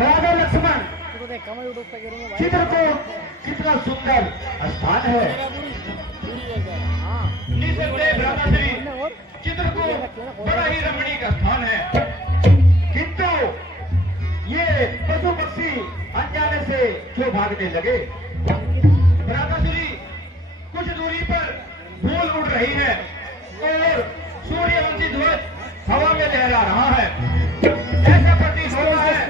राजा लक्ष्मण चित्रकूट कितना सुंदर स्थान है। निसंदेह भ्राताश्री चित्रकूट बड़ा ही रमणीक स्थान है, किंतु ये पशु पक्षी अनजाने से क्यों भागने लगे। भ्राताश्री कुछ दूरी पर धूल उड़ रही है और सूर्यवंशी ध्वज हवा में लहरा रहा है। ऐसा प्रतीत हो रहा है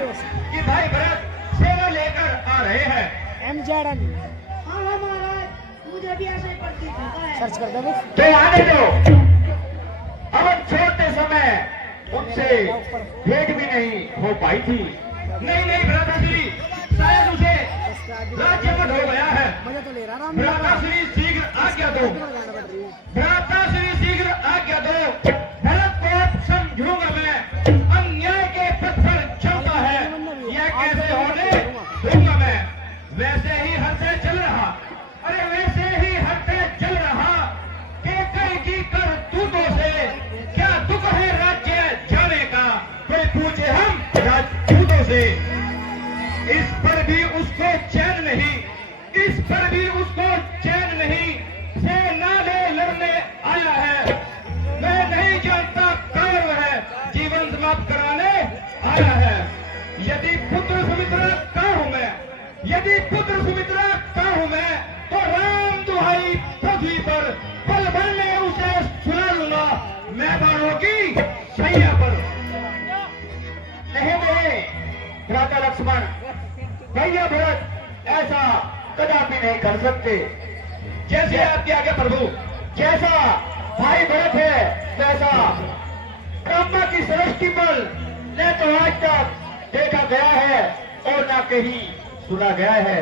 कि भाई भरत सेना लेकर आ रहे हैं। हाँ महाराज, मुझे भी ऐसा ही प्रतीत होता है। सर्च कर दो तो आने दो। अब छोटे समय उनसे भेंट भी नहीं हो पाई थी। नहीं नहीं भ्राताश्री, शायद उसे राज्यपद हो गया है। मजा तो ले रहा हूँ। भ्राताश्री शीघ्र आज्ञा दो। भ्राताश्री शीघ्र आज्ञा दो। भरत को समझूंगा मैं। अन्याय के पथ पर चलता है, यह कैसे होने दूंगा मैं। वैसे ही हद से चल रहा, अरे वैसे ही हद से चल रहा कि कई की करतूतों से क्या दुख है राज्य जाने का। कोई पूछे हम राजपूतों से, इस पर भी उसको चैन नहीं, इस पर भी उसको चैन नहीं। सेना ले लड़ने आया है, मैं नहीं जानता कौन है, जीवन समाप्त कराने आया है। यदि पुत्र सुमित्रा का हूं मैं, यदि पुत्र सुमित्रा का हूं मैं, तो राम दुहाई पृथ्वी पर पल भर में उसे सुना लूंगा मैदानों की शैया पर। नहीं नहीं भ्राता लक्ष्मण, भैया भरत ऐसा कदापि नहीं कर सकते। जैसे आपकी आज्ञा प्रभु। जैसा भाई भरत है वैसा ब्रह्मा की सृष्टि पर न तो आज तक देखा गया है और न कहीं सुना गया है।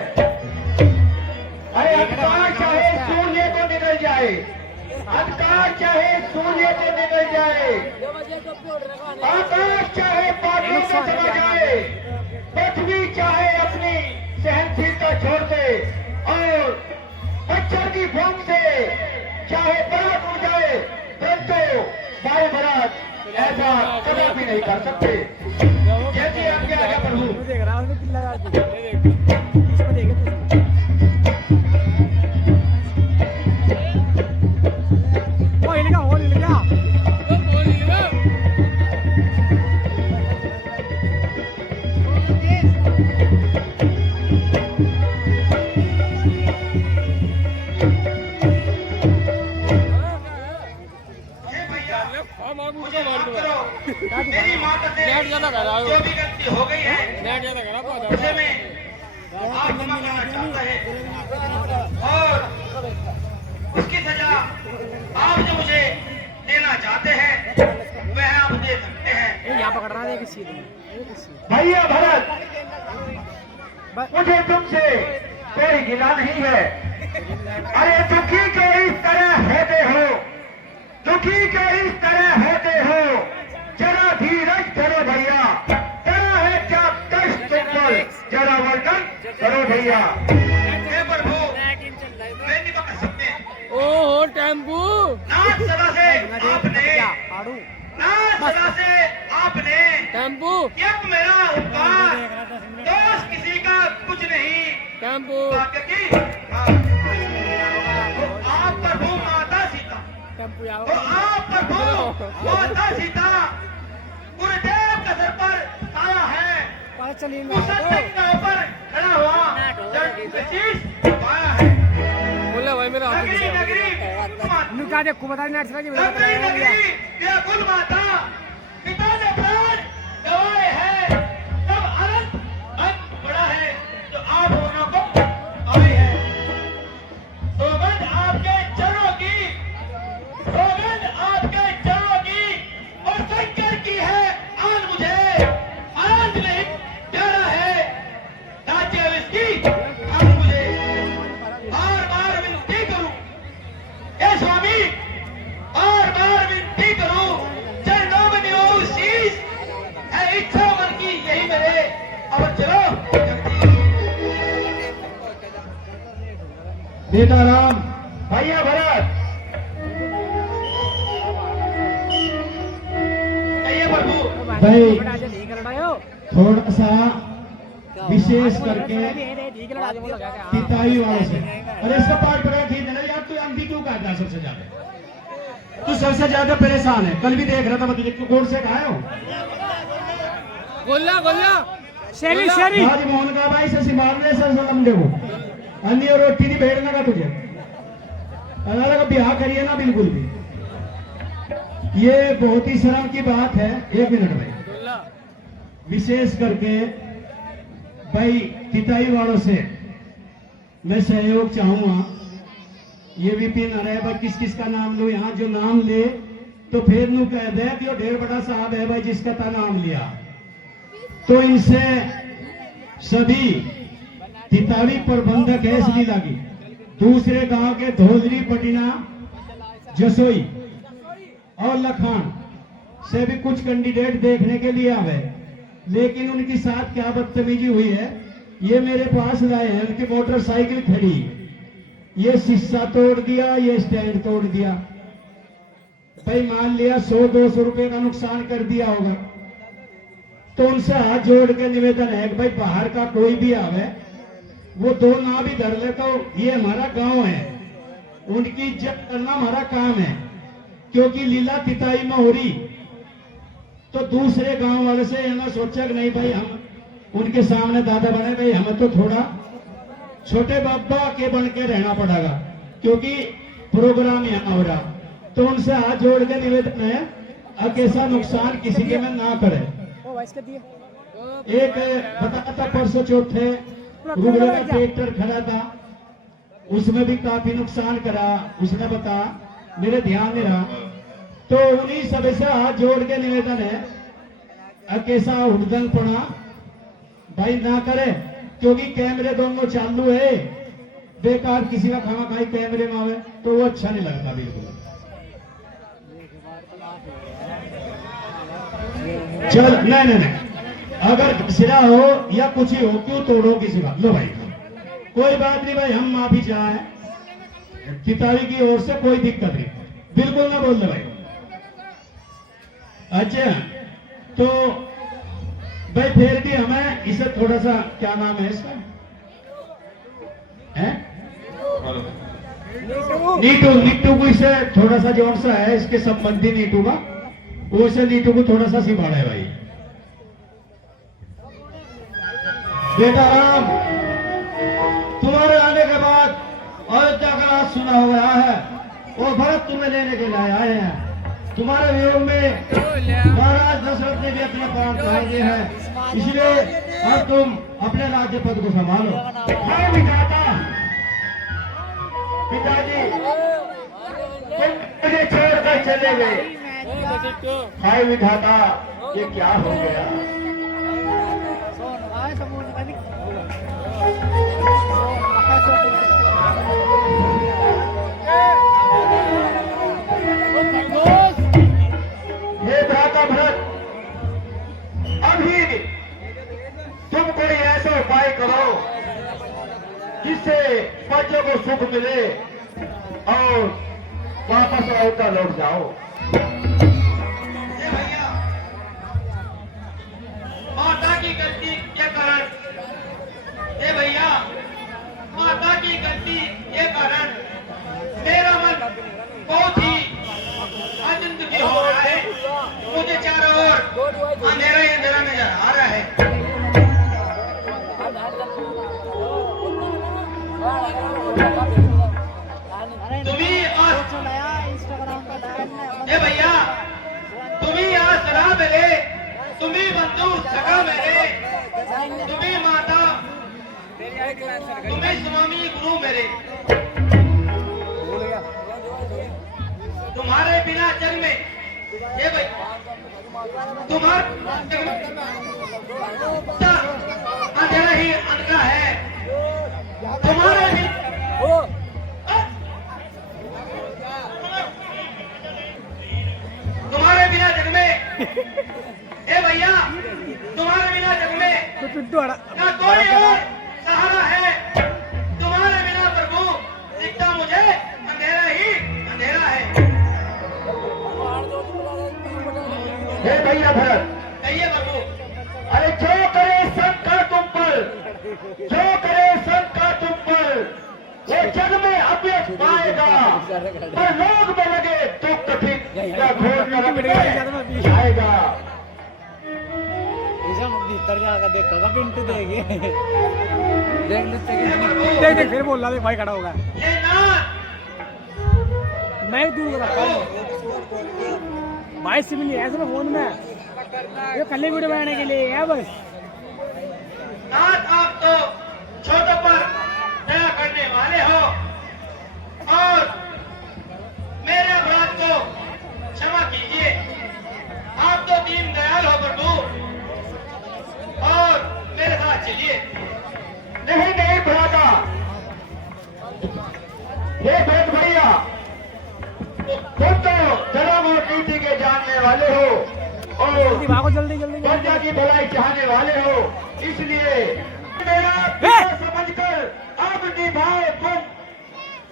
अरे अंधकार चाहे सूर्य को निकल जाए, अंधकार चाहे सूर्य को निकल जाए, आकाश चाहे बादलों में चला जाए, पृथ्वी चाहे अपनी सहनशीलता छोड़ दे और पत्थर की भूम से चाहे पर्वत उड़ जाए, परंतु भाई भरत ऐसा कदापि नहीं कर सकते। जैसे आपके आगे प्रभु। देख रहा हूँ किल्ला लगा दी। इसको देखे तू। ओ हिल गया, हिल गया। मेरी माता से जो भी गलती हो गई है उसे मैं आप क्षमा करना चाहता है और उसकी सजा आप जो मुझे देना चाहते हैं वह आप दे सकते हैं। यहाँ पकड़ रहा है किसी भैया भरत, मुझे तुमसे कोई गिला नहीं है। अरे दुखी के इस तरह होते हो, दुखी के इस तरह होते हो, जरा धीरज करो भैया। जरा है क्या कष्ट तुम पर, जरा वर्णन करो भैया। प्रभु मैं नहीं पकड़ सकते। ओहो टेम्पू ना सदा से आपने, ना सदा से आपने टेम्पू किया मेरा उपकार, दोष किसी का कुछ नहीं। टेम्पू भाग्य की आप प्रभु माता सीता, टेम्पू तो आप प्रभु माता सीता गुरुदेव का सर पर आया है, पता चली उस सत्य के ऊपर खड़ा हुआ शीश पाया है। बोले भाई मेरा नगरी नगरी क्या देखो बता नेट से नगरी नगरी ये कुल माता पिता ने प्राण गवाए हैं, तब अनंत अंत बड़ा है तो आप दोनों को आए हैं। सौगंध आपके चरणों की, सौगंध आपके चरणों की और शंकर की है। आज मुझे आनंद नहीं प्यारा है राज्य इसकी। आज मुझे बार बार विनती करूं, हे स्वामी बार बार विनती करूं, चरणों में निवास शीश है इच्छा मन की यही मेरे। अब चलो सीताराम भैया भरत। प्रभु भाई थोड़ा सा विशेष करके ठीक लगा दे वो लगा के पिताई वालों से। अरे इसका पार्ट पकड़ खींच देना यार, तू एमपी क्यों काटा सबसे ज्यादा? तू सबसे ज्यादा परेशान है, कल भी देख रहा था मैं तुझे, कोर्ट से खाए हो गोल्ला गोल्ला शेरी शेरी आज मोहन का भाई से सिमारने से समझे वो अन्य रोटी नहीं भेड़ना का तुझे, अल्लाह का ब्याह करिए ना बिल्कुल भी। ये बहुत ही शर्म की बात है। एक मिनट भाई, विशेष करके भाई तिताई वालों से मैं सहयोग चाहूंगा। ये भी पिन आ रहा है भाई, किस किस का नाम लो यहाँ, जो नाम ले तो फिर नू कह दे कि वो ढेर बड़ा साहब है भाई जिसका ता नाम लिया। तो इनसे सभी तितावी प्रबंधक है इसलिए लगी, दूसरे गांव के धोलरी पटिना जसोई और लखान से भी कुछ कैंडिडेट देखने के लिए आवे, लेकिन उनके साथ क्या बदतमीजी हुई है ये मेरे पास लाए हैं। उनकी मोटरसाइकिल खड़ी, ये शीशा तोड़ दिया, ये स्टैंड तोड़ दिया। भाई मान लिया 100-200 रुपए का नुकसान कर दिया होगा, तो उनसे हाथ जोड़ के निवेदन है कि भाई बाहर का कोई भी आवे वो दो ना भी धर ले, तो ये हमारा गांव है, उनकी इज्जत करना हमारा काम है। क्योंकि लीला तिताई में हो रही तो दूसरे गांव वाले से ये ना सोचा कि नहीं भाई हम उनके सामने दादा बने, भाई हमें तो थोड़ा छोटे बाबा के बन के रहना पड़ेगा क्योंकि प्रोग्राम यहाँ हो रहा। तो उनसे हाथ जोड़ के निवेदन है अब ऐसा नुकसान किसी के में ना करे। ओ वाइस कर दिए एक बताया था परसों चौथे रुगड़े का ट्रैक्टर खड़ा था, उसमें भी काफी नुकसान करा, उसने बता मेरे ध्यान नहीं रहा। तो उन्हीं सब से हाथ जोड़ के निवेदन है अकेसा हुड़दंग पड़ा भाई ना करे, क्योंकि कैमरे दोनों चालू है, बेकार किसी का खाना खाई कैमरे में आवे तो वो अच्छा नहीं लगता बिल्कुल। चल नहीं नहीं नहीं, अगर सिरा हो या कुछ ही हो क्यों तोड़ो किसी का। लो भाई कोई बात नहीं भाई, हम माफी चाहें पिताजी की ओर से, कोई दिक्कत नहीं, बिल्कुल ना बोल दे भाई। अच्छा तो भाई फिर भी हमें इसे थोड़ा सा, क्या नाम है इसका, है नीटू, नीटू को इसे थोड़ा सा जो सा है इसके संबंधी नीटू का, वो इसे नीटू को थोड़ा सा सिखाना है भाई। बेटा राम, तुम्हारे आने के बाद अयोध्या का राज सुना हो गया है और भरत तुम्हें लेने के लिए आए हैं। तुम्हारे वियोग में महाराज दशरथ ने भी अपना प्राण त्याग दिए हैं, इसलिए अब तुम अपने राज्य पद को संभालो। हाय विधाता, पिताजी तुम मुझे छोड़कर चले गए। हाय विधाता, ये क्या हो गया? हे भ्राता भरत, अभी तुम कोई ऐसा उपाय करो जिससे प्रजा को सुख मिले और वापस अयोध्या लौट जाओ। भैया माता की गलती के कारण, ये भैया माता की गलती के कारण मेरा मन बहुत ही अचिंतित हो रहा है। मुझे चारों ओर अंधेरा ही अंधेरा नजर आ रहा है। तुम्ही आज भैया तुम्ही आज सलाह मेरे, तुम्ही बंधु सगा मेरे, तुम्ही माता, तुम्ही स्वामी गुरु मेरे। तुम्हारे बिना जग में ये भाई तुम्हारे अंधेरा ही अंधेरा है। तुम्हारे भी तुम्हारे बिना जग में ए भैया, तुम्हारे बिना जग में ना कोई और सहारा है। तुम्हारे बिना प्रभु दिखता मुझे अंधेरा ही अंधेरा है। हे भैया भरत, कहिए प्रभु। अरे जो जग में अभ्यस पाएगा, पर लोग में लगे तो कठिन या घोर नरक में जाएगा। भीतर जाकर देखोगा पिंटू देगी देख लेते देख देख फिर बोल रहा भाई खड़ा होगा ये नाथ मैं दूर रखा भाई सिम नहीं ऐसे में फोन में ये कल वीडियो बनाने के लिए है बस। नाथ आप तो छोटों पर दया करने वाले हो और मेरे अपराध को क्षमा कीजिए। आप तो दीन दयाल हो प्रभु और मेरे साथ चलिए। नहीं नहीं भ्राता, ये भरत भैया तुम तो धर्म और नीति के जानने वाले हो और भागो जल्दी जल्दी प्रजा की भलाई चाहने वाले हो, इसलिए मेरा पिता समझकर अब निभाओ तुम।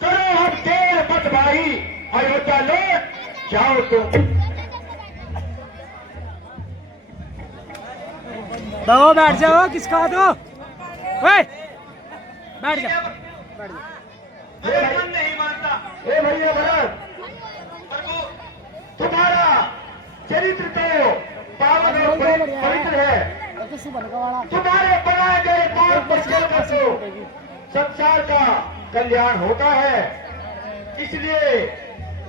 करो हम देर मत भाई, अयोध्या लौट जाओ तुम। बाबा बैठ जाओ किसका दो बैठ जा मेरा मन नहीं मानता। हे भैया भरत, तुम्हारा चरित्र तो पावन और पवित्र है। तुम्हारे बनाए गए मार्ग पर चलकर तो संसार का कल्याण होता है, इसलिए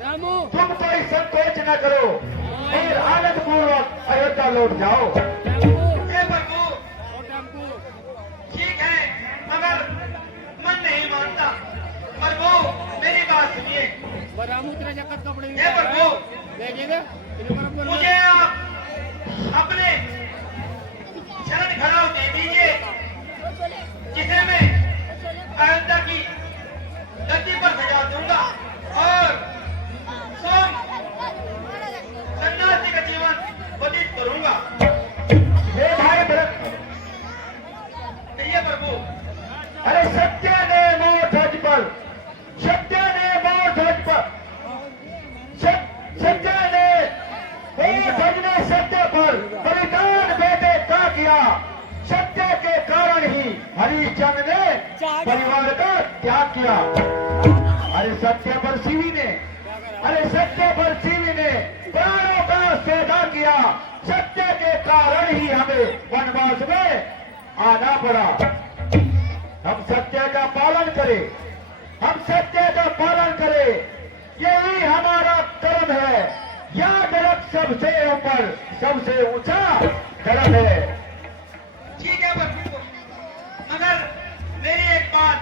तुम कोई संकोच न करो और आनंद पूर्वक अयोध्या लौट जाओ। हे प्रभु, ठीक है मगर मन नहीं मानता। प्रभु मेरी बात सुनिए। हे प्रभु, मुझे आप अपने शरण खड़ाव दे दीजिए, जिसे मैं अयोध्या की धरती पर सजा दूंगा और सन्यासी का जीवन व्यतीत करूंगा। हे भाई भरत, कहिए प्रभु। अरे सत्य ने मोर ध्वज पर, सत्य ने मोर ध्वज पर, सत्य ने मोर ध्वज ने सत्य पर बलिदान बेटे का किया। सत्य के कारण ही हरिश्चंद्र ने परिवार का त्याग किया। अरे सत्य पर शिवी ने, अरे सत्य पर शिवी ने प्राणों का सेवा किया। सत्य के कारण ही हमें वनवास में आना पड़ा। हम सत्य का पालन करें, हम सत्य का पालन करें, यही हमारा कर्म है। याद रख, सबसे ऊपर सबसे ऊंचा धर्म है। ठीक है प्रभु, मगर मेरी एक बात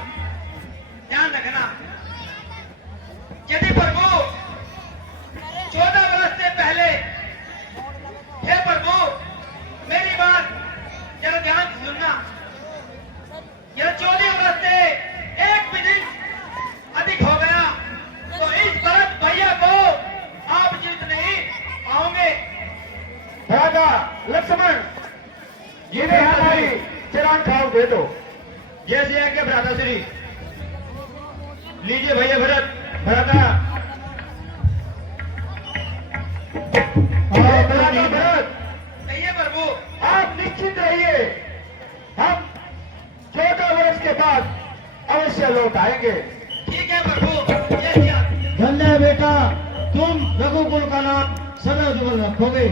ध्यान रखना। यदि प्रभु 14 वर्ष से पहले, हे प्रभु मेरी बात जरा ध्यान से सुनना, यह 14 वर्ष से एक भी दिन अधिक हो गया तो इस भरत भैया को आप जीत नहीं पाओगे। राजा लक्ष्मण, जिन्हें हमारी चरण खाव दे दो। जैसे है कि भ्राता श्री, लीजिए भैया भरत भरता। भरत कहिए प्रभु। आप निश्चित रहिए, हम 14 वर्ष के बाद अवश्य लौट आएंगे। ठीक है प्रभु। धन्य बेटा, तुम रघुकुल का नाम सदा जीवन रखोगे।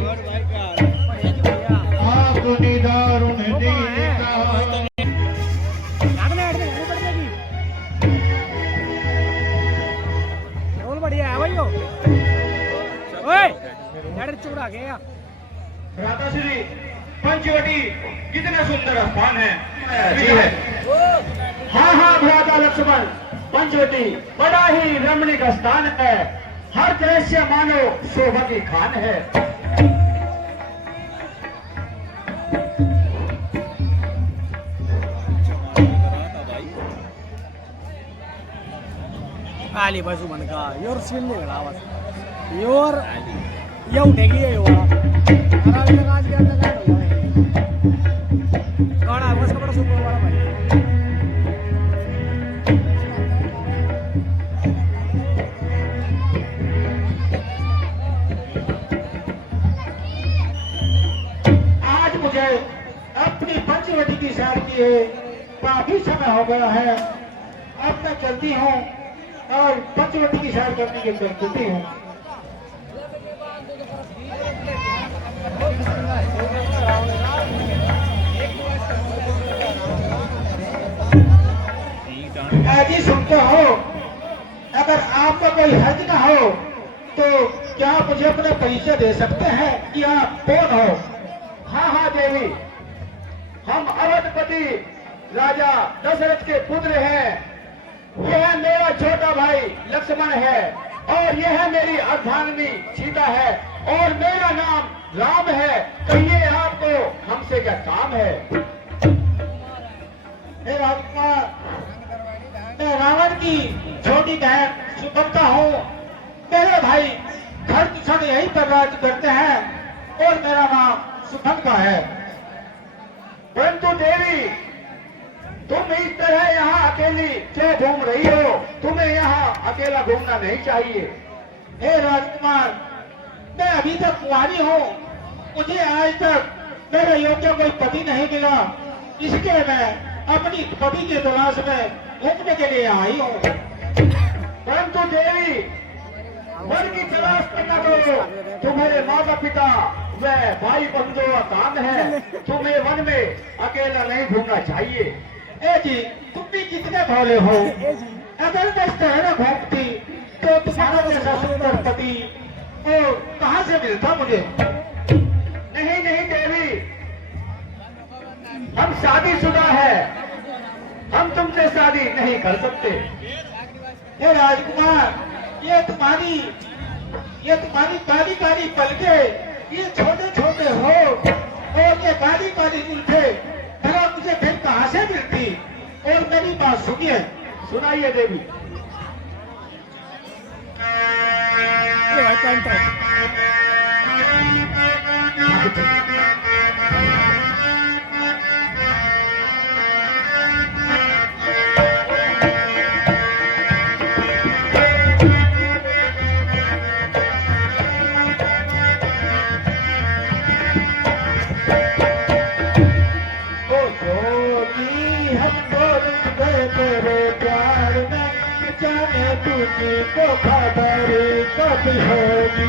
आप निदारुण बढ़िया है भाई ओए चुड़ा गया। भ्राता श्री, पंचवटी कितना सुंदर स्थान है। जी है। हाँ हाँ भ्राता लक्ष्मण, पंचवटी बड़ा ही रमणीक स्थान है। हर दृश्य मानो शोभा की खान है। आली बाजू मन का योर सीन नहीं गला बस योर ये उठेगी ये हुआ अरे अभी आज क्या लगा गाना बस का बड़ा सुपर वाला भाई। आज मुझे अपनी पंचवटी की सैर किए काफी समय हो गया है। अब मैं चलती हूँ और पंचवटी की सैर करने के लिए चलती हूँ। जी सुनते हो, अगर आपका कोई हर्ज ना हो तो क्या आप मुझे अपना परिचय दे सकते हैं कि आप कौन हो? हाँ हाँ देवी, हम अवधपति राजा दशरथ के पुत्र हैं। यह मेरा छोटा भाई लक्ष्मण है और यह मेरी अर्धांगिनी सीता है और मेरा नाम राम है। कहिए आपको हमसे क्या काम है? हे राजकुमार, मैं रावण की छोटी बहन सुभद्रा हूँ। मेरे भाई खरदूषण यहीं पर राज करते हैं और मेरा नाम सुभद्रा है। परंतु देवी, तुम इस तरह यहाँ अकेली क्यों घूम रही हो? तुम्हें यहाँ अकेला घूमना नहीं चाहिए। हे राजकुमार, मैं अभी तक कुंवारी हूँ। मुझे आज तक मेरे योग्य कोई पति नहीं मिला, इसलिए मैं अपनी पति की तलाश में घूमने के लिए आई हूँ। परंतु देवी, वन की तलाश करना तो तुम्हारे माता पिता व भाई बंधुओं का काम है। तुम्हें वन में अकेला नहीं घूमना चाहिए। ए जी, तुम भी कितने भोले हो। अगर मैं इस तरह घूमती तो तुम्हारा जैसा सुंदर पति कहाँ से मिलता मुझे? नहीं नहीं देवी, हम शादीशुदा है, हम तुमसे शादी नहीं कर सकते। हे राजकुमार, ये तुम्हारी काली काली पलके, ये छोटे छोटे हो और ये काली काली जुल्फे भला मुझे फिर कहाँ से मिलती? और मेरी बात सुनिए। सुनाइए देवी। को खबर कब होगी?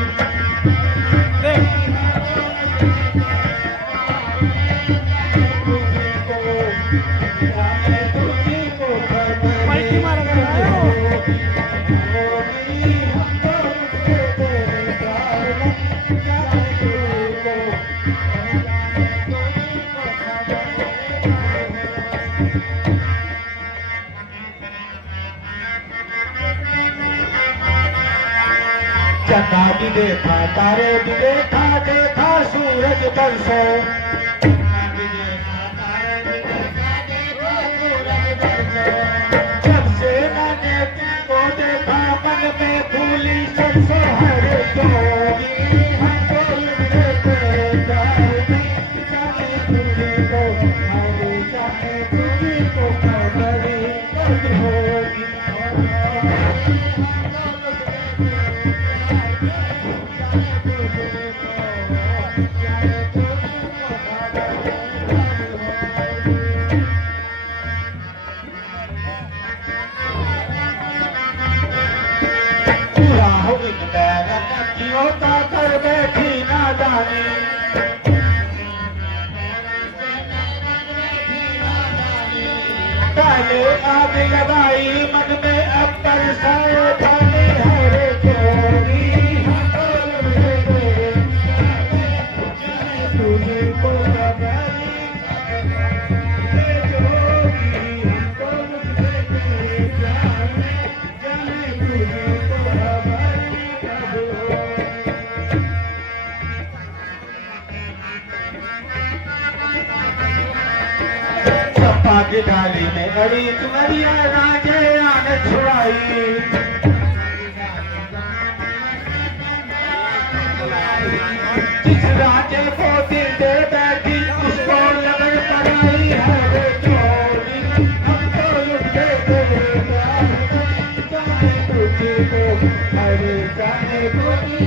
चंदा भी देखा, तारे भी देखा, देखा सूरज बरसो। जब से मैंने तुमको देखा, मन में फूली सरसों हर जोगी। कर बैठी ना जाने, पहले आग लगाई मन में, अब बरसाए पानी हरे जोगी। तुझको की डाली में अड़ी तुम्हारिया राजे आन छुड़ाई। जिस राजे को दिल दे बैठी, उसको लगन पड़ाई है चोरी। हम तो लुटे तुझको हरे जाने गोरी।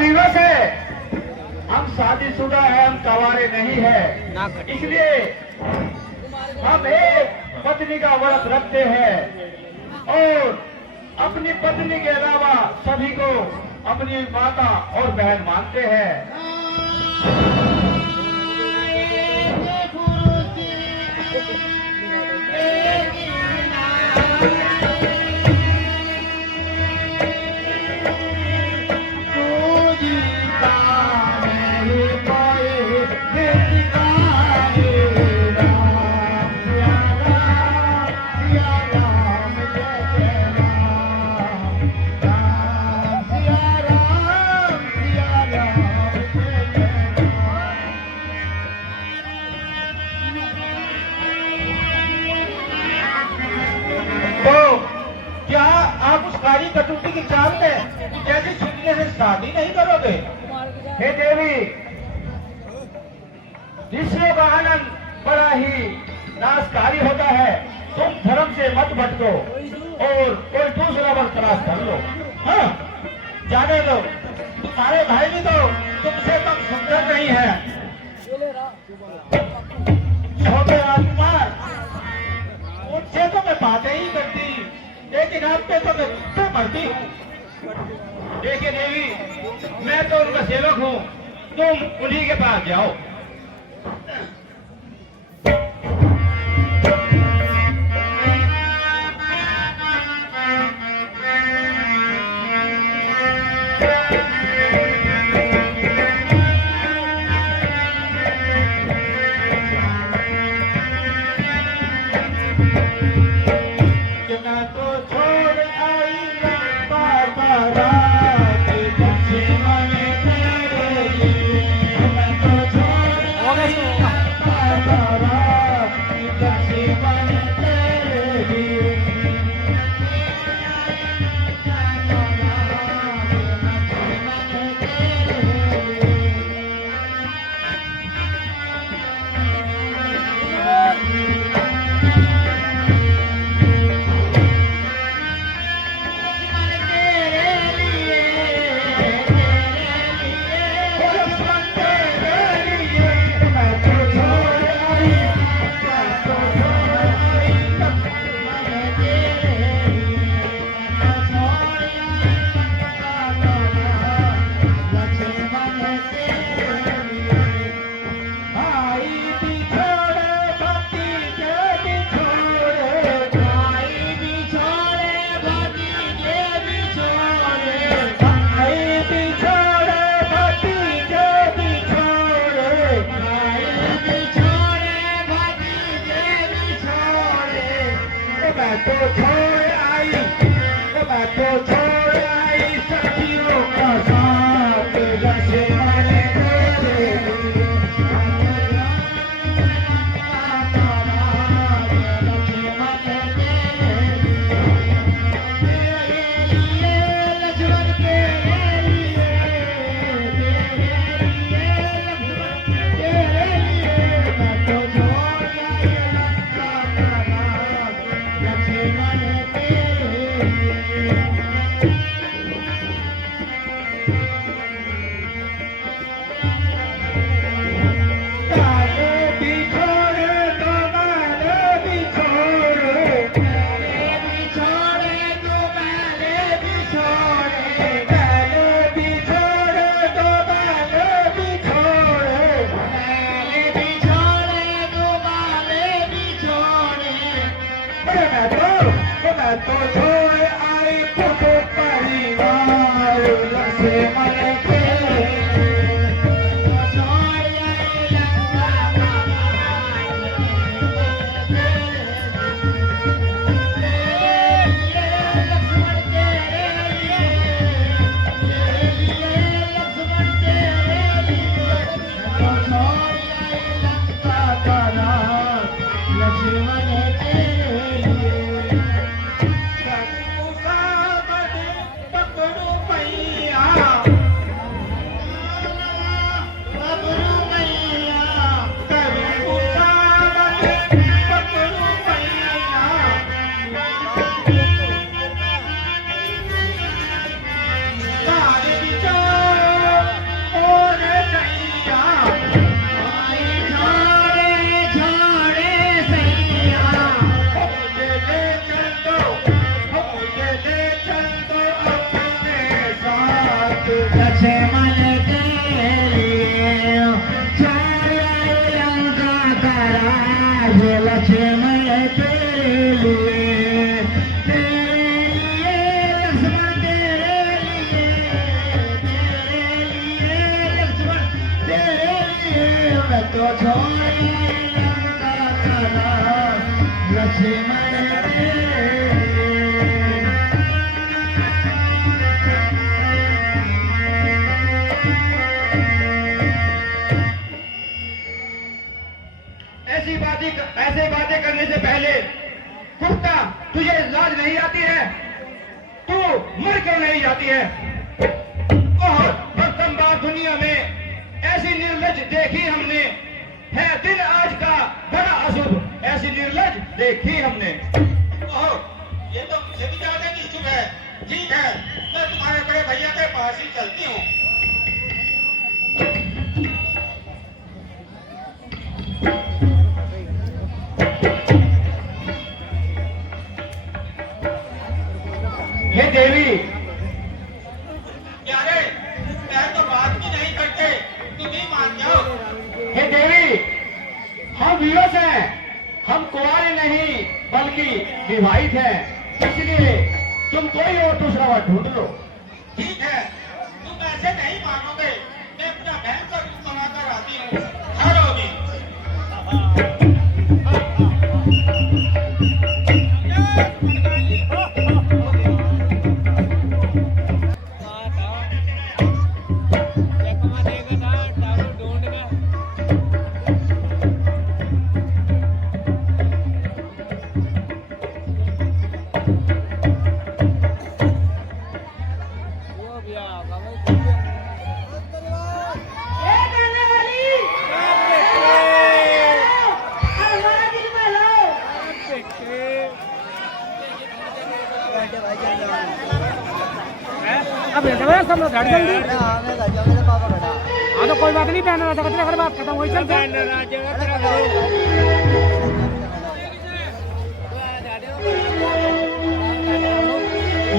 विवश है, हम शादीशुदा है, हम कवारे नहीं है, इसलिए हम एक पत्नी का व्रत रखते हैं और अपनी पत्नी के अलावा सभी को अपनी माता और बहन मानते हैं। तो क्या आप उस काली कटौती की चाल में जैसे छुटने से शादी नहीं करोगे? हे देवी, ऋषियों का आनंद बड़ा ही नाशकारी होता है। तुम धर्म से मत भटको और कोई दूसरा वर तलाश कर लो। हाँ, जाने दो, तुम्हारे भाई भी तो तुमसे कम सुंदर नहीं है। छोटे राजकुमार, मुझसे तो मैं बातें ही करती, लेकिन आप पे तो मैं कुत्ते मरती हूँ। देखिए देवी, मैं तो उनका सेवक हूँ, तुम उन्हीं के पास जाओ। लक्ष्मण के लिए छोड़ आए लंका का राज लक्ष्मण तेरे लिए लक्ष्मण तेरे लिए लक्ष्मण तेरे लिए मैं तो छोड़ आए लंका का राज लक्ष्मण तेरे ऐसे बातें करने से पहले कुत्ता तुझे लाज नहीं आती है? तू मर क्यों नहीं जाती है? और प्रथम बार दुनिया में ऐसी निर्लज देखी हमने, है दिन आज का बड़ा अशुभ, ऐसी निर्लज देखी हमने। ओह, ये तो मुझे भी ज्यादा निश्चुप है। ठीक है, मैं तुम्हारे बड़े भैया के पास ही चलती हूँ। हे देवी, क्या रे, मैं तो बात भी नहीं करते, तुम ही मान जाओ। हे देवी, हम विवश हैं, हम कुंवारे नहीं बल्कि विवाहित हैं, इसलिए तुम कोई और दूसरा वर ढूंढ लो। ठीक है, तुम ऐसे नहीं मानोगे, मैं अपना बहन का दूध मंगाकर आती हूँ। ठहरो अभी। ए गाने वाली हमारा दिल में लो। अब सब लोग घर जल्दी। हाँ तो कोई बात नहीं, पहन रहा था अगर बात खत्म हो चलते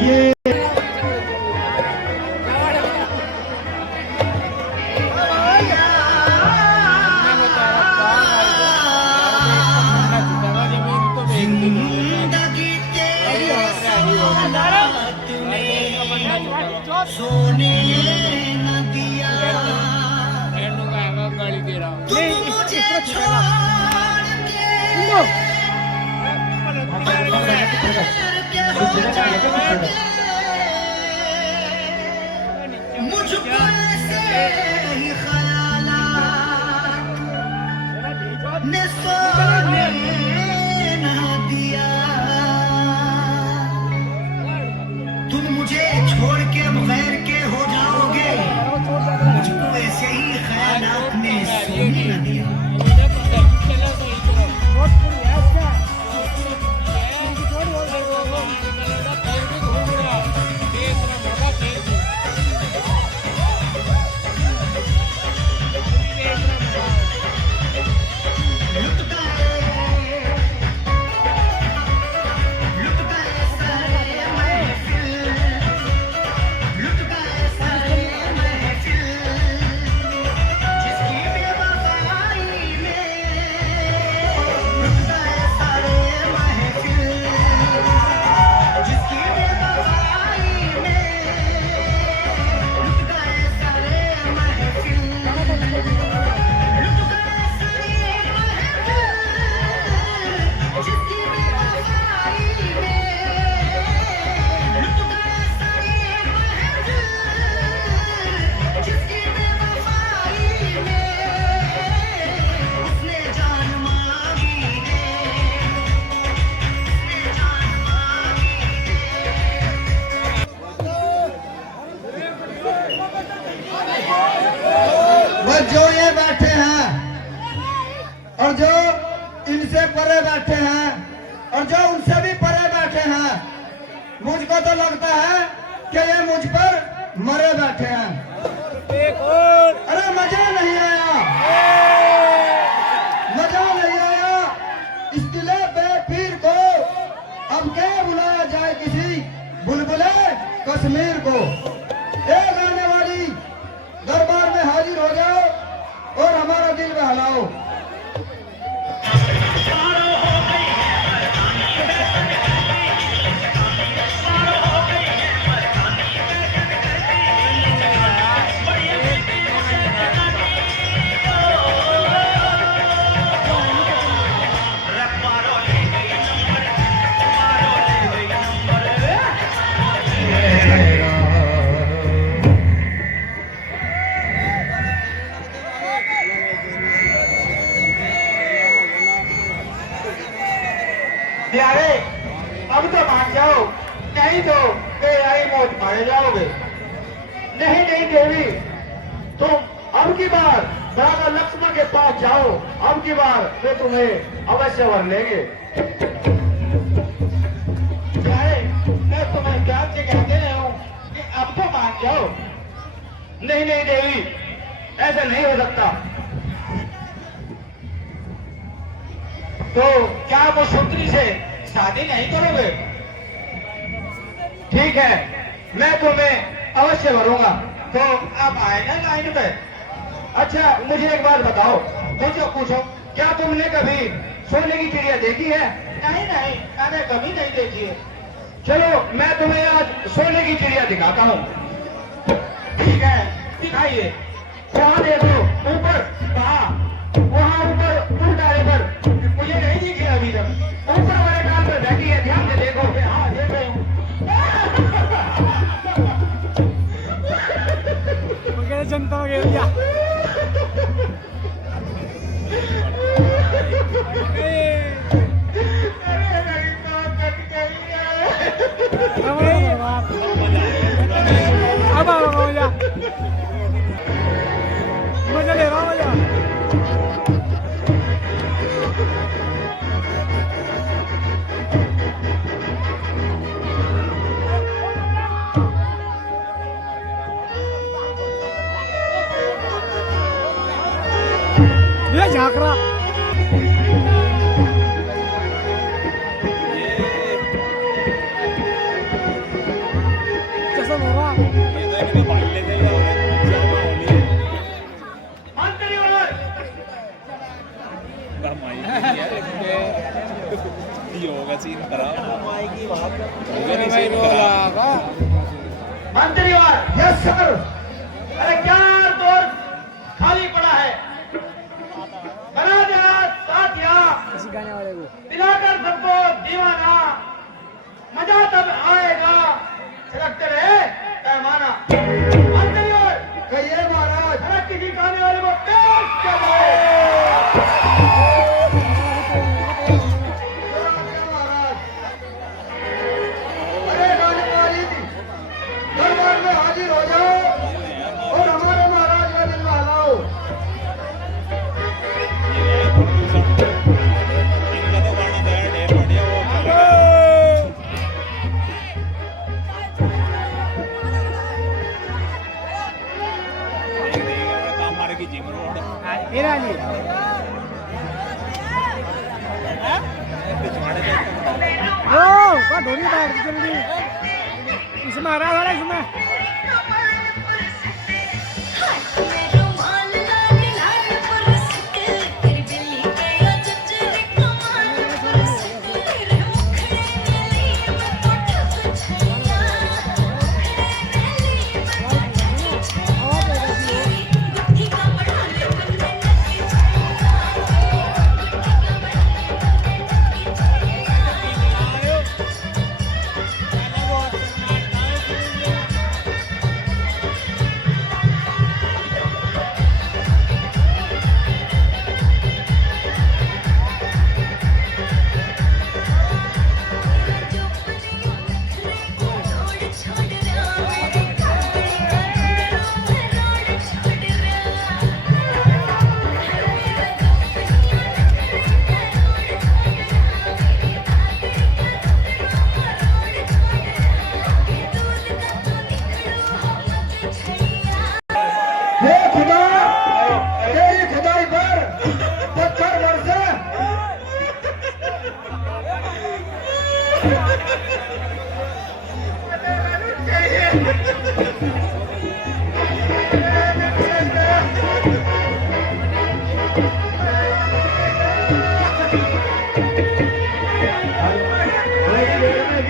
ये सोने न दिया तुम मुझे छोड़ के मुझको ऐसे ही ख्यालात ने सोने न दिया। तुम मुझे छोड़ के बगैर के हो जाओगे, मुझको ऐसे ही ख्यालात ने सोने न दिया। जो ये बैठे हैं और जो इनसे परे बैठे हैं और जो उनसे भी परे बैठे हैं, मुझको तो लगता है कि ये मुझ पर मरे बैठे हैं। अरे मजा नहीं आया, मजा नहीं आया। इस दिले बेपीर को अब क्या बुलाया जाए किसी बुलबुले कश्मीर को। ए गाने वाली रह जाओगे। नहीं नहीं देवी, तुम अब की बार राजा लक्ष्मण के पास जाओ, अब की बार वे तुम्हें अवश्य वर लेंगे। चाहे मैं तुम्हें प्यार से कहते रहा हूँ कि अब तो मान जाओ। नहीं नहीं देवी, ऐसा नहीं हो सकता। तो क्या वो सुंदरी से शादी नहीं करोगे? ठीक है, मैं तुम्हें अवश्य भरूंगा। तो अब आए ना लाइन पे। अच्छा मुझे एक बात बताओ, पूछो पूछो। क्या तुमने कभी सोने की चिड़िया देखी है? नहीं नहीं, मैंने कभी नहीं देखी है। चलो मैं तुम्हें आज सोने की चिड़िया दिखाता हूँ। ठीक है, दिखाइए। वहाँ देखो ऊपर, वहाँ ऊपर उल्टा पर मुझे नहीं दिखी अभी तक। ऊपर वाले कान पर बैठी है, ध्यान से देखो। हाँ देख रही हूँ। वगैरह जनता वगैरह दिया अब आओ मजा मजा ले रहा मजा ये झाँक रहा कैसा हो रहा मंत्री और होगा सीन खराब मंत्री और यस सर। अरे क्या दौर खाली पड़ा है, बना देना साथिया, किसी गाने वाले को दिलाकर सबको दीवाना, मजा तब आएगा छिड़कते रहे पैमाना। मंत्री और कहिए महाराज। अरे किसी गाने वाले को पेश कर दो। अरे गाने वाली थी, दरबार में हाजिर हो जाओ और हमारे महाराज का दिल बहलाओ। इनका तो गाना था यार, ढेर बढ़िया वो काम मारे की जिम रोड ये रानी ओ का ढोली बैठ जल्दी इसमें आ रहा है इसमें हे खुदा, तेरी खुदाई पर पत्थर बरसे।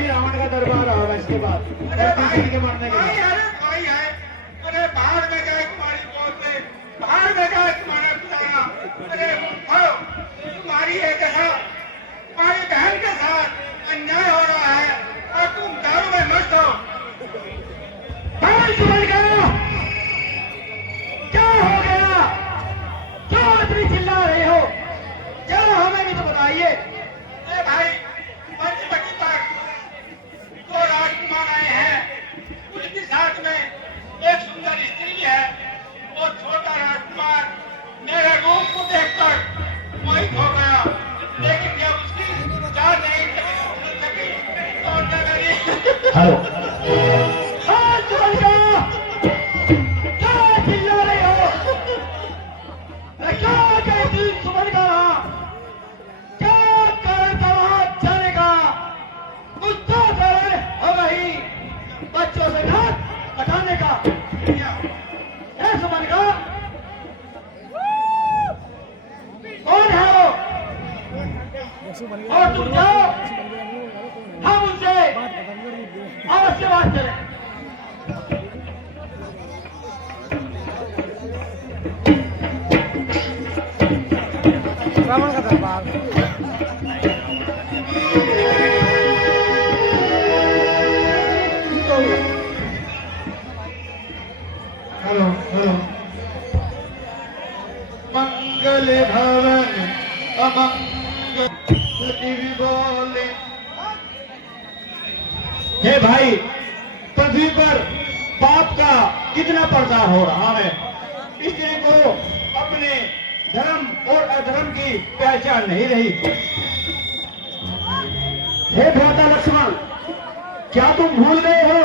रावण का दरबार होगा इसके बाद के मरने के बाद। भाई है, अरे बाहर में गए तुम्हारी पहुंच में, बाहर में गए तुम्हारा पिता। अरे आओ, तुम्हारी एक साथ, तुम्हारी बहन के साथ अन्याय हो रहा है और तुम दारू में मस्त हो। भाई समझ गया क्या हो गया, क्यों इतनी चिल्ला रहे हो? चलो हमें भी तो बताइए। अरे भाई, पंचवटी पर दो राजकुमार आए हैं, उनकी साथ में एक सुंदर स्त्री भी है। वो छोटा राजकुमार मेरे रूप को देखकर मोहित हो गया, लेकिन जब उसकी चाल नहीं सुन सकी तो उन्होंने मेरी हेलो हाँ चल गया। क्या चिल्ला रहे हो? मैं क्या कहती समझ गया। क्या कारण था वहां जाने का? कुछ तो कारण होगा ही। बच्चों से हाथ हटाने का है समझ गया। कौन है वो? और तुम जाओ, हम उनसे अवश्य बात करें। रावण का दरबार हेलो हेलो मंगल भवन अमंगल बोले। हे भाई, पृथ्वी पर पाप का कितना प्रचार हो रहा है। स्त्री को अपने धर्म और अधर्म की पहचान नहीं रही। हे भ्राता लक्ष्मण, क्या तुम भूल गए हो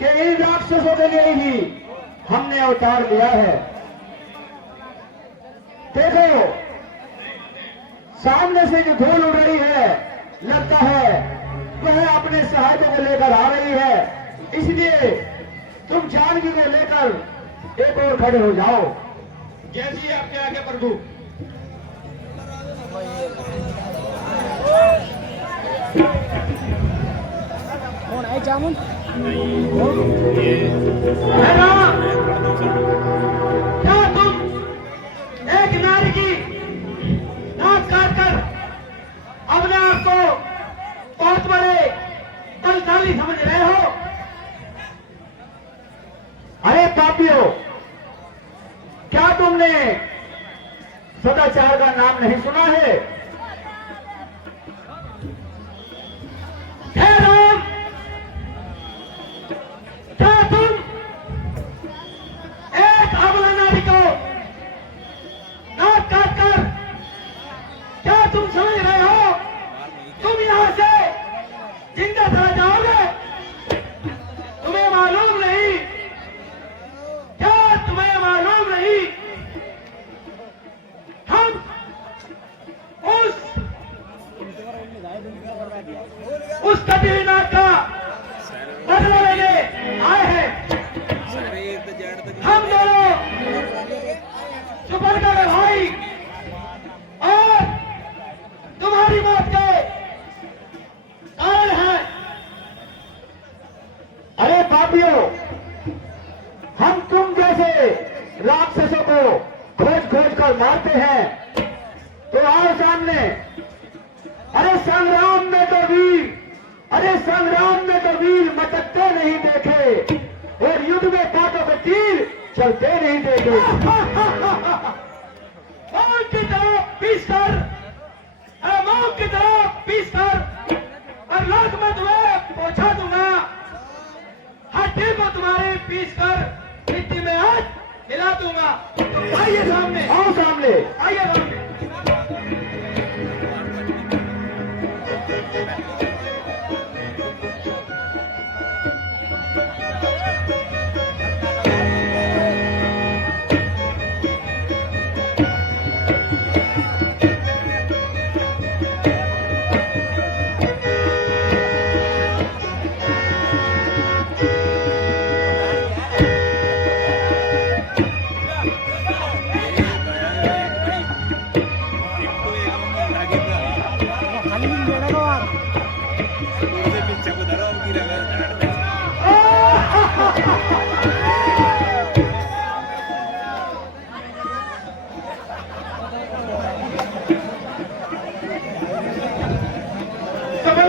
कि इन राक्षसों के लिए ही हमने अवतार लिया है। देखो, सामने से जो धूल उड़ रही है, लगता है वह अपने सहायकों को लेकर आ रही है। इसलिए तुम जानकी को लेकर एक और खड़े हो जाओ। जैसी आपके आगे प्रभु। कौन है जामुन? है ना? क्या तुम एक नारी की नाक काटकर अपने आप को बहुत बड़े बलशाली समझ रहे हो? अरे पापियों, क्या तुमने सदाचार का नाम नहीं सुना है? हे राम, क्या तुम एक अबला नारी को नाक काटकर क्या तुम समझ रहे हो तुम यहां से जिंदा चला जाओगे? तुम्हें मालूम नहीं? क्या तुम्हें मालूम नहीं? हम उस कबीरनाथ का बदला लेने आए हैं। हम दोनों सुपरका के भाई और तुम्हारी मौत के कारण हैं। अरे पापियों, हम तुम जैसे राक्षसों को खोज खोज कर मारते हैं तो आओ सामने। अरे संग्राम में तो वीर, अरे संग्राम में तो वीर मचकते नहीं देखे और युद्ध में कांटों के तीर चलते नहीं देखे। मौत की तरफ पीस कर, अरे मौत की तरफ पीस कर और लाख में तुम्हें पहुंचा दूंगा। हड्डी को तुम्हारे पीस कर मिट्टी में हाथ मिला दूंगा। तो आइए सामने, आओ सामने, आइए सामने।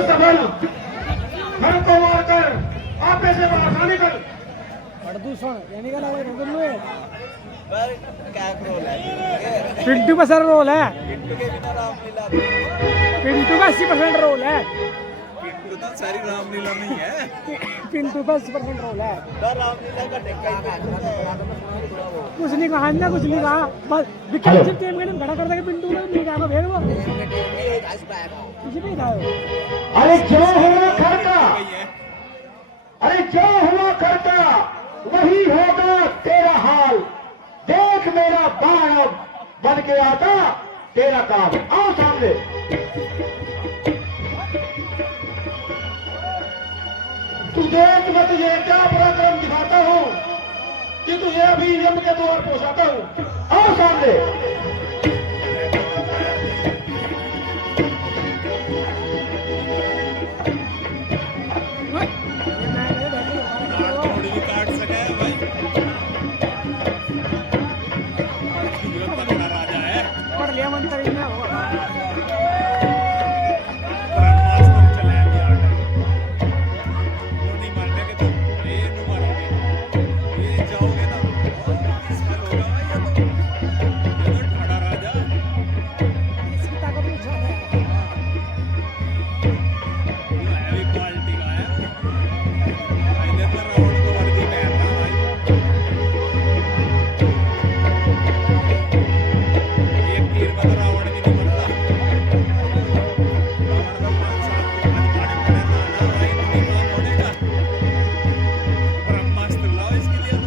सबल घर को मारकर आपे से बाहर निकल। प्रदूषण यानी क्या लगा पिंटू का सर रोल है। पिंटू का 80% रोल है। तो सारी रामलीला में ही है। पिंटू 10% रोल है। रामलीला का टेक्का ही कुछ नहीं कहा ना, कुछ नहीं कहा, बस विकेट जब टीम ने खड़ा कर दिया पिंटू ने नहीं कहा भेज वो कुछ नहीं कहा। अरे जो हुआ करता, अरे जो हुआ करता वही होगा तेरा हाल। देख मेरा बाण अब बन के आता तेरा काम। आओ सामने। तू देख मैं तुझे क्या पराक्रम दिखाता हूँ कि तुझे अभी यम के द्वार पहुंचाता हूँ। आओ सामने। थोड़ी भी काट सके भाई। ये तगड़ा राजा है। पढ़ लिया मंत्र इतना होगा। ब्रह्मास्त्र चलाया गया आठ। नहीं मारने के तो ये नहीं मारोगे। ये जाओगे ना इसमें होगा भाई। ये तो ठड़ा राजा। इसकी ताकत नहीं छोड़ है। ये हैवी क्वालिटी का है। पहले तो रावण को वर्दी पहनना भाई। एक तीर में तो रावण भी नहीं मरता। रावण का 5 साल अखाड़े में रहना भाई नहीं काम होने का। ब्रह्मास्त्र लाओ इसके लिए तो।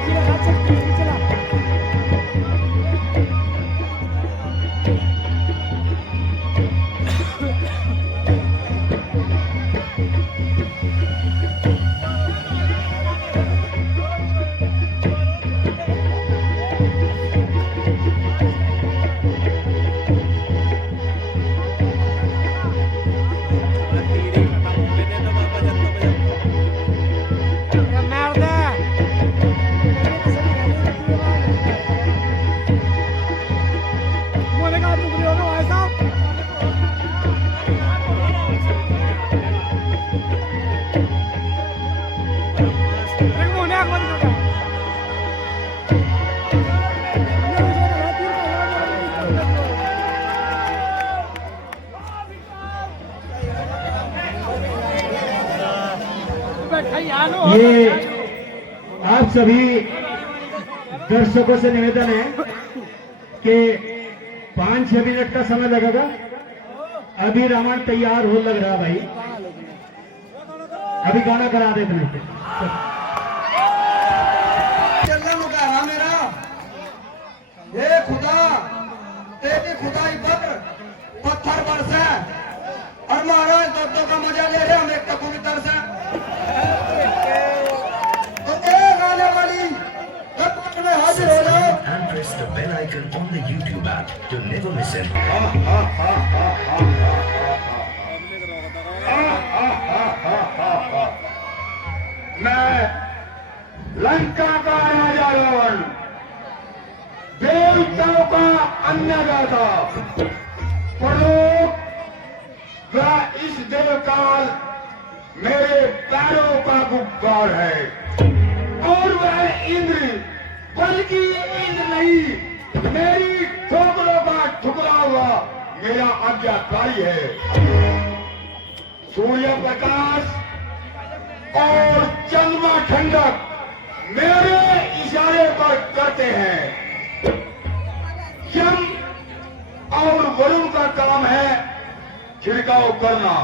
जीरा हाथ से चला। तीर ही खत्म होने दे दो बाबा जब या मार दे। मोने का टुकड़ी होगा भाई साहब। एक मोने आग बंद कर। ये आप सभी दर्शकों से निवेदन है कि 5-6 मिनट का समय लगेगा। अभी रावण तैयार हो लग रहा भाई। अभी गाना करा देते हैं। चलना मुकाबला मेरा ये खुदा तेरी खुदाई पर पत्थर बरसे और महाराज दर्दों का मजा ले रहे हम एक टकू की तरह से। तो एक आने वाली रक्त में हाजिर हो जाओ। And press the bell icon on the YouTube app to never miss an मैं लंका का राजा रावण, देवताओं का अन्नदाता, परलोक व इस देवकाल मेरे पैरों का गुब्बार है। और वह इंद्र, बल्कि इंद्र नहीं, मेरी ठोकरों का ठुकरा हुआ मेरा आज्ञाकारी है। सूर्य प्रकाश और चंद्रमा ठंडक मेरे इशारे पर करते हैं। यम और वरुण का काम है छिड़काव करना।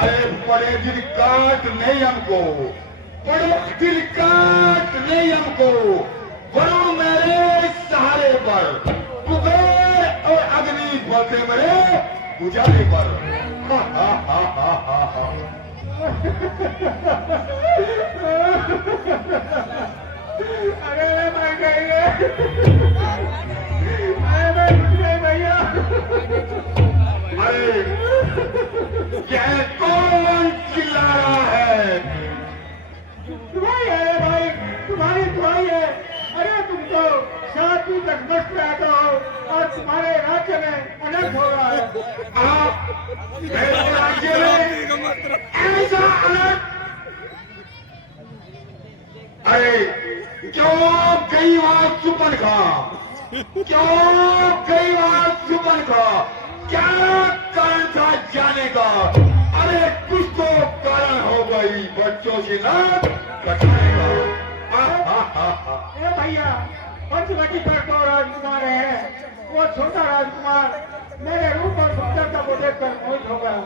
अरे बड़े दिल काट नहीं हमको, बड़े दिल काट नहीं हमको। वरुण मेरे सहारे पर, कुबेर और अग्नि बोलते मेरे उजाले पर। हा हा हा हा हा हा। अरे मैं गई है, अरे मैं कुछ नहीं भैया। अरे यह कौन चिल्ला रहा है? तक मस्त रहते हो और तुम्हारे राज्य में अनर्थ हो रहा है। आप मेरे राज्य में ऐसा अनर्थ, अरे क्यों कई बार चुपन खा, क्यों कई बार चुपन खा, क्या कारण था जाने का? अरे कुछ तो कारण हो गई बच्चों से ना कटाने का। ए भैया, पंचवटी पर तो राजकुमार है, वो छोटा राजकुमार मेरे रूप और सुंदरता को देखकर मोहित हो गया।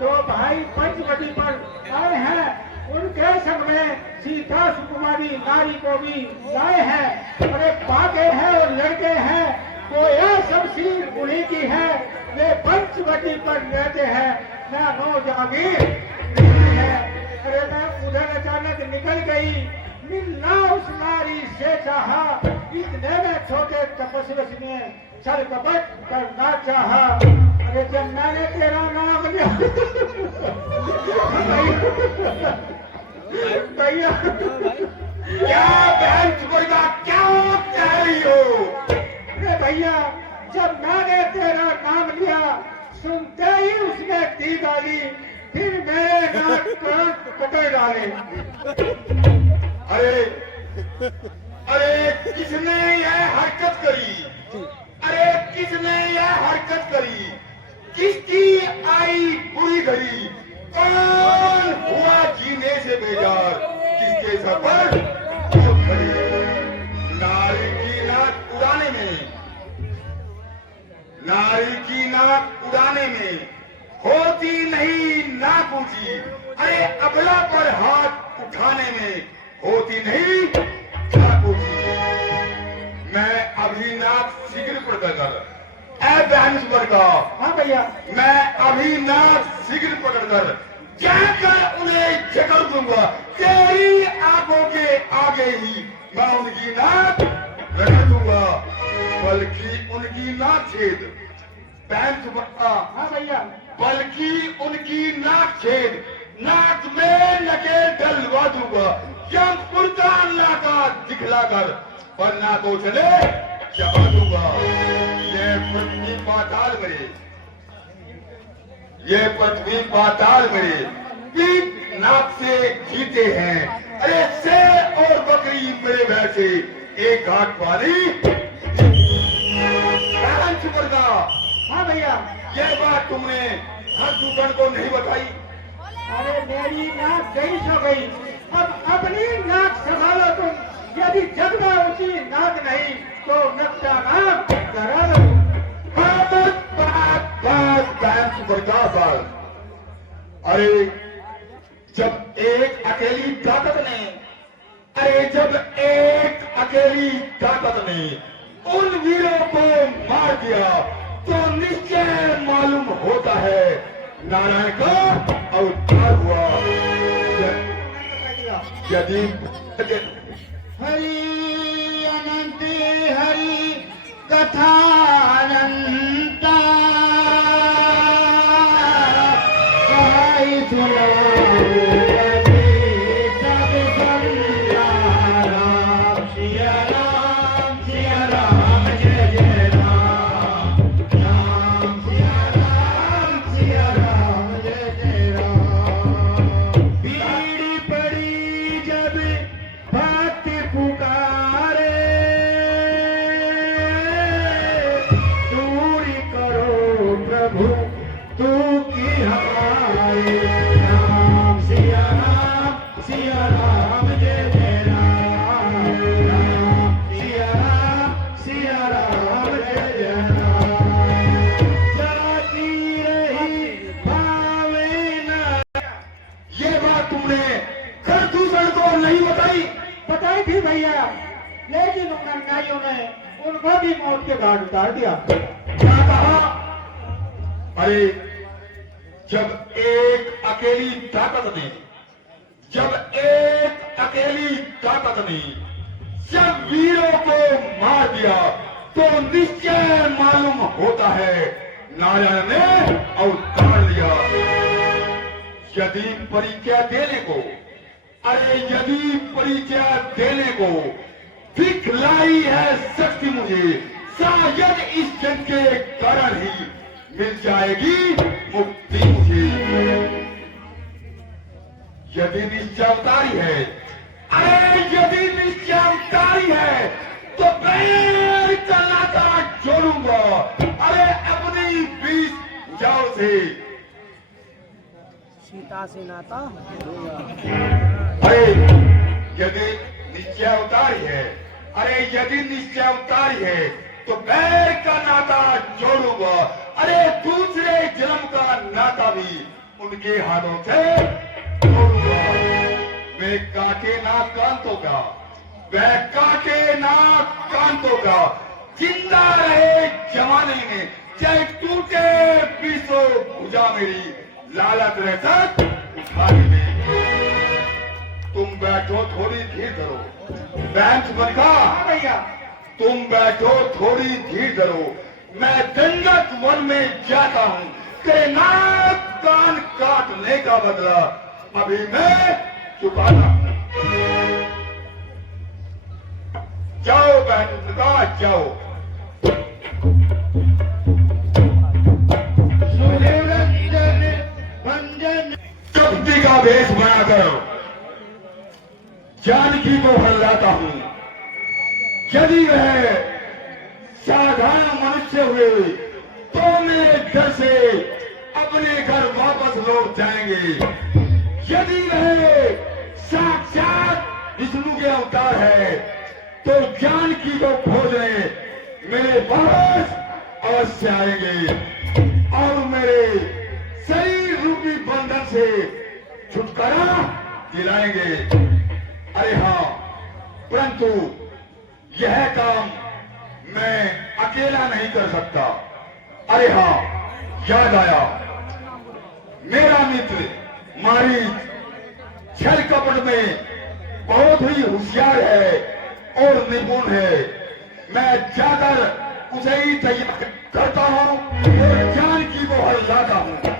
तो भाई पंचवटी पर आए हैं, उनके संग में सीता सुकुमारी नारी को भी लाए हैं। अरे बाके हैं और लड़के हैं, तो यह शमशीर उन्हीं की है। वे पंचवटी पर रहते हैं, ना नौ जागीर नहीं है। अरे मैं उधर अचानक निकल गई, मिलना उस नारी से चाहा, इतने में छोटे तपस्वी ने छल कपट करना चाहा। अरे जब मैंने तेरा नाम लिया भैया, क्या बहन चुपड़का क्या कह रही हो? अरे भैया, जब मैंने तेरा नाम लिया, सुनते ही उसने दी गाली, फिर मेरे नाक कान कटे डाले। अरे अरे किसने यह हरकत करी? अरे किसने यह हरकत करी? किसकी आई बुरी घड़ी? कौन हुआ जीने से बेजार? किसके सर पर मौत खड़ी? नारी की नाक उड़ाने में, नारी की नाक उड़ाने में होती नहीं नाक ऊंची। अरे अबला पर हाथ उठाने में होती नहीं नाक ऊंची। मैं अभी नाक शीघ्र पकड़कर, ऐ बहन का, हाँ भैया, मैं अभी नाक शीघ्र पकड़कर जाकर उन्हें जकड़ दूंगा। तेरी आंखों के आगे ही मैं उनकी नाक रगड़ दूंगा, बल्कि उनकी नाक छेद, बहन सुबह, हाँ भैया, बल्कि उनकी नाक छेद, नाक में लगे डलवा दूंगा। जब कुर्ता नाका दिखलाकर वरना तो चले चबा दूंगा। ये पृथ्वी पाताल मेरे, ये पृथ्वी पाताल मेरे पीठ नाक से जीते हैं। अरे शेर और बकरी मेरे भय से एक घाट वाली चुपर का। हाँ भैया, ये बात तुमने हर दूसर को नहीं बताई। अरे मेरी नाक गई सो गई, अब अपनी नाक संभालो तुम। यदि जग में ऊंची नाक नहीं तो नक्शा नाक करा दो। अरे जब एक अकेली ताकत ने, अरे जब एक अकेली ताकत ने उन वीरों को मार दिया तो निश्चय मालूम होता है नारायण का अवतार हुआ। यदि हरि अनंत हरि कथा अनंता बताई थी भैया, लेकिन उन अन्यायियों ने उनको भी मौत के घाट उतार दिया। क्या कहा? अरे जब एक अकेली ताकत ने, जब एक अकेली ताकत ने जब वीरों को मार दिया तो निश्चय मालूम होता है नारायण ने अवतार लिया। यदि परिचय देने को, अरे यदि परिचय देने को दिखलाए आई है शक्ति मुझे, शायद इस जंग के कारण ही मिल जाएगी मुक्ति मुझे। यदि निश्चय उतारी है, अरे यदि निश्चय उतारी है तो बैर का नाता जोड़ूंगा, अरे अपनी बीच जाओ से। सीता से नाता अरे यदि निश्चय उतारी है, अरे यदि निश्चय उतारी है तो बैर का नाता जोड़ूंगा, अरे दूसरे जन्म का नाता भी उनके हाथों से जोड़ूंगा। वे काटे ना कांतों का, वह काटे ना कांतों का, जिंदा रहे जमाने में, चाहे टूटे पीसो भुजा मेरी, लालच रहे तक उठाने में। तुम बैठो थोड़ी धीर धरो, बहन सुमन का भैया तुम बैठो थोड़ी धीर धरो, मैं दंडक वन में जाता हूँ, तेरे नाक कान काटने का बदला अभी मैं चुकाता हूँ। जाओ बहन का जाओ। चपटी का वेश बनाकर जानकी को हल्लाता हूँ। यदि वह साधारण मनुष्य हुए तो मेरे घर से अपने घर वापस लौट जाएंगे। यदि वह साक्षात विष्णु के अवतार है तो जानकी को खोजने मेरे पास अवश्य आएंगे और मेरे शरीर रूपी बंधन से छुटकारा दिलाएंगे। अरे हाँ, परंतु यह काम मैं अकेला नहीं कर सकता। अरे हाँ, याद आया, मेरा मित्र मारीच छल कपट में बहुत ही होशियार है और निपुण है। मैं जाकर उसे ही तैयार करता हूँ और जानकी को हर लाता हूँ।